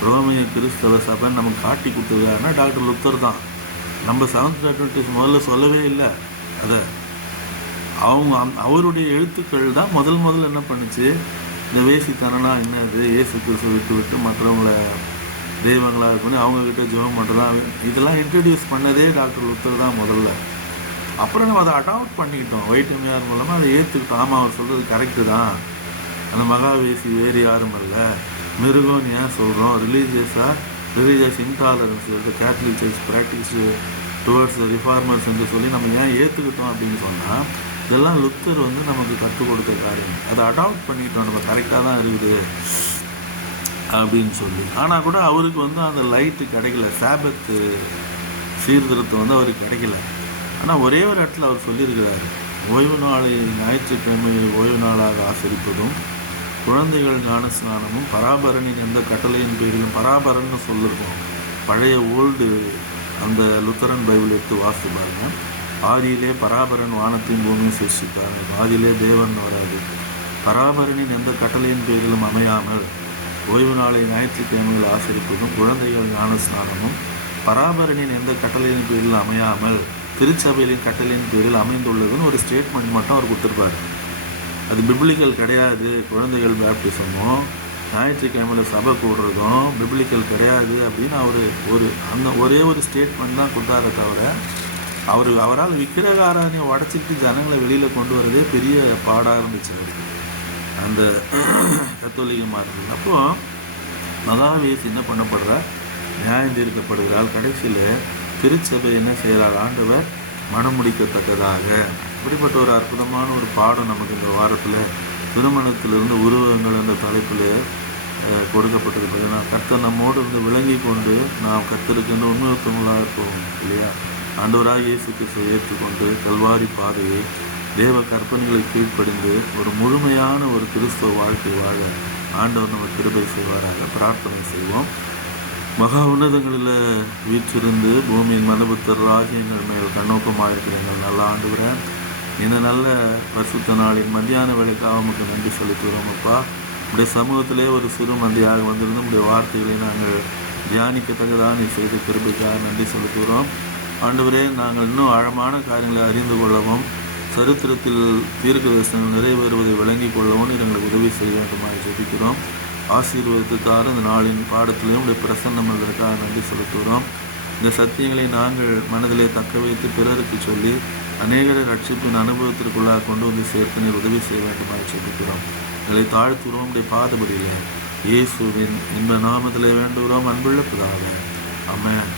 ரோமிய கிறிஸ்தவ சபை நமக்கு காட்டி கொடுத்ததுன்னா டாக்டர் லுத்தர் தான். நம்ம செவன்த் அட்வென்டிஸ்ட் முதல்ல சொல்லவே இல்லை. அதை அவருடைய எழுத்துக்கள் தான் முதல்ல என்ன பண்ணுச்சு, இந்த வேசித்தனா என்னது, இயேசு கிறிஸ்துவை விட்டு மற்றவங்களை தெய்வங்களாக பண்ணி அவங்கக்கிட்ட ஜெபம் பண்ணுறதான், இதெல்லாம் இன்ட்ரடியூஸ் பண்ணதே டாக்டர் லுத்தர் தான் முதல்ல. அப்புறம் நம்ம அதை அடாப்ட் பண்ணிக்கிட்டோம் வைட்டமியார் மூலமாக, அதை ஏற்றுக்கிட்டோம். ஆமாம், அவர் சொல்கிறது கரெக்டு தான். அந்த மகாவேசி வேறு யாரும் இல்லை, மிருகம்னு ஏன் சொல்கிறோம், religious intolerance Catholic church practice towards reformers என்று சொல்லி நம்ம ஏன் ஏற்றுக்கிட்டோம் அப்படின்னு சொன்னால், இதெல்லாம் லுத்தர் நமக்கு கற்றுக் கொடுத்த காரியம். அதை அடாப்ட் பண்ணிக்கிட்டோம், நம்ம கரெக்டாக தான் இருக்குது அப்படின்னு சொல்லி. ஆனால் கூட அவருக்கு அந்த லைட்டு கிடைக்கல, சாபத்து சீர்திருத்தம் அவருக்கு கிடைக்கல. ஆனால் ஒரே ஒரு இடத்துல அவர் சொல்லியிருக்கிறார், ஓய்வு நாளை ஞாயிற்றுக்கிழமை ஓய்வு நாளாக ஆசரிப்பதும் குழந்தைகள் ஞானஸ்நானமும் பராபரனின் எந்த கட்டளையின் பேரிலும், பராபரன்னு சொல்லியிருக்கோம். பழைய ஓல்டு அந்த லுத்தரன் பைபிள் எடுத்து வாசித்து பாருங்க. ஆதியிலே பராபரன் வானத்தையும் பூமியும் சிருஷ்டித்தார், ஆதியிலே தேவன் வராது. பராபரனின் எந்த கட்டளையின் பேரிலும் அமையாமல் ஓய்வு நாளை ஞாயிற்றுக்கிழமைகள் ஆசரிப்பதும் குழந்தைகள் ஞானஸ்நானமும் பராபரனின் எந்த கட்டளையின் பேரில் அமையாமல் திருச்சபையின் கட்டளையின் பேரில் அமைந்துள்ளதுன்னு ஒரு ஸ்டேட்மெண்ட் மட்டும் அவர் கொடுத்துருப்பார். அது பிப்ளிக்கல் கிடையாது. குழந்தைகள் பேப்டிசமும் ஞாயிற்றுக்கிழமையில் சபை கூடுறதும் பிப்ளிக்கல் கிடையாது அப்படின்னு அவர் ஒரே ஒரு ஸ்டேட்மெண்ட் தான் கொடுத்தாரே தவிர, அவரால் விக்கிரகாராணியை உடச்சிட்டு ஜனங்களை வெளியில் கொண்டு வரதே பெரிய பாடாக இருந்துச்சு அவருக்கு, அந்த கத்தோலிகமாக இருந்தது. அப்போது மகாவேசி என்ன பண்ணப்படுற, நியாயம் தீர்க்கப்படுகிறாள். கடைசியில் திருச்சபை என்ன செய்கிறார், ஆண்டவர் மனம் முடிக்கத்தக்கதாக. இப்படிப்பட்ட ஒரு அற்புதமான ஒரு பாடம் நமக்கு இந்த வாரத்தில் திருமணத்திலிருந்து உருவகங்கள் என்ற தலைப்பில் கொடுக்கப்பட்டிருப்பது. கர்த்தர் நம்மோடு இருந்து விளங்கி கொண்டு நாம் கர்த்தருக்கென்று உண்மையுத்தவங்களாக இருப்போம் இல்லையா? ஆண்டவராக இயேசு கிறிஸ்துவை ஏற்றுக்கொண்டு கல்வாரி பாதையை தேவ கற்பனைகளை கீழ்ப்படிந்து ஒரு முழுமையான ஒரு கிறிஸ்துவ வாழ்க்கை வாழ ஆண்டவர் நம்ம கிருபை செய்வாராக பிரார்த்தனை செய்வோம். மகா உன்னதங்களில் வீற்றிருந்து பூமியின் மதபுத்தராகி எங்கள் மேல் கண்ணோக்கமாக இருக்கிற எங்கள் நல்ல ஆண்டவரை இந்த நல்ல பரிசுத்த நாளின் மத்தியான வேலைக்காக நமக்கு நன்றி செலுத்துகிறோம். அப்பா, நம்முடைய சமூகத்திலே ஒரு சிறு மந்தியாக வந்திருந்து நம்முடைய வார்த்தைகளை நாங்கள் தியானிக்கத்தக்கதாக நீ செய்த கிருபைக்காக நன்றி செலுத்துகிறோம். ஆண்டவரே, நாங்கள் இன்னும் ஆழமான காரியங்களை அறிந்து கொள்ளவும் சரித்திரத்தில் தீர்க்கதரிசனங்கள் நிறைவேறுவதை விளங்கிக் கொள்ளவும் எங்களுக்கு உதவி செய்ய வேண்டுமாய் ஜெபிக்கிறோம். ஆசீர்வாதத்தார் இந்த நாளின் பாடத்திலே உடைய பிரசன்னம் அதற்காக நன்றி செலுத்துகிறோம். இந்த சத்தியங்களை நாங்கள் மனதிலே தக்க வைத்து பிறருக்கு சொல்லி அநேகரை ரட்சிப்பின் அனுபவத்திற்குள்ளாக கொண்டு வந்து சேர்த்து உதவி செய்ய வேண்டுமாய் ஜெபிக்கிறோம். எங்களை தாழ்த்துகிறோம். உடைய பாதபடியிலே இயேசுவின் இன்ப நாமத்திலே வேண்டுகிறோம். அன்புள்ள பிதாவே, ஆமென்.